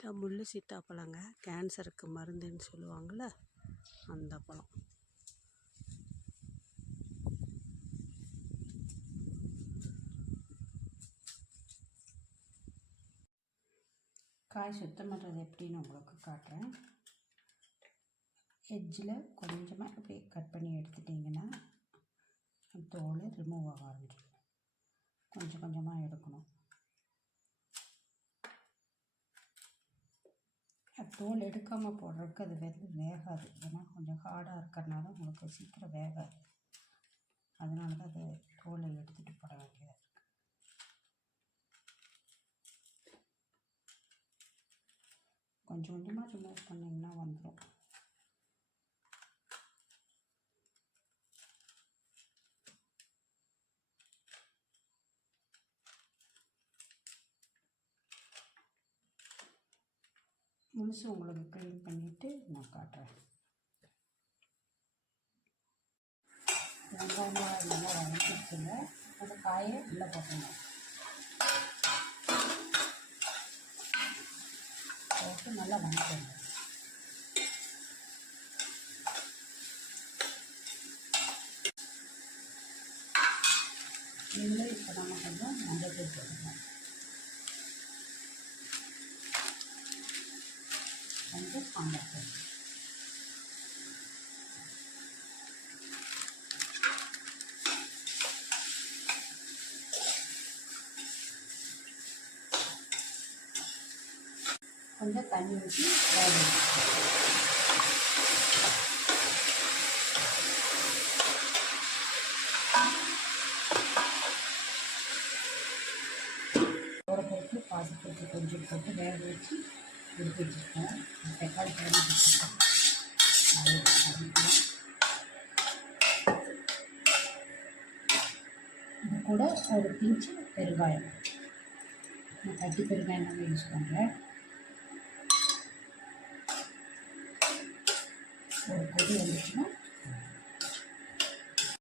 இதான் முள்ளு சீத்தாப்பழங்க, கேன்சருக்கு மருந்துன்னு சொல்லுவாங்கள்ல அந்த பழம். காய் சுத்தம் பண்ணுறது எப்படின்னு உங்களுக்கு காட்டுறேன். எட்ஜில் கொஞ்சமாக இப்படி கட் பண்ணி எடுத்துட்டிங்கன்னா தோல் ரிமூவ் ஆக ஆரம்பிச்சிடும். கொஞ்சம் கொஞ்சமாக எடுக்கணும். தோல் எடுக்காமல் போடுறதுக்கு அது வேகாது. ஏன்னா கொஞ்சம் ஹார்டாக இருக்கிறதுனால உங்களுக்கு சீக்கிரம் வேகாது. அதனால தான் அது தோலை எடுத்துகிட்டு போட வேண்டியதாக இருக்குது. கொஞ்சம் கொஞ்சமாக ரிமூவ் பண்ணிங்கன்னா வந்துடும். முழுசு உங்களுக்கு க்ளீன் பண்ணிவிட்டு நான் காட்டுறேன். வெங்காயம் நல்லா வதக்கிடுச்சுங்க. அந்த காயை உள்ளே போட்டுங்க. போட்டு நல்லா வதக்கிடுங்க. இதில் இப்போ நம்ம கொஞ்சம் மஞ்சள் தூள் போட்டுங்க. கொஞ்சம் சாம்பார் தூள். கொஞ்சம் தண்ணி ஊற்றி வேக பொறுத்து பாசிப்பருப்பு கொஞ்சம் போட்டு வேக வச்சு எடுத்து வச்சுருக்கோம். தக்காளி பழம் வச்சுருக்கோம். இது கூட ஒரு பிஞ்சு பெருங்காயம். நான் கட்டி பெருங்காயம் தான் யூஸ் பண்ணுறேன். ஒரு கொதி வந்துச்சுன்னா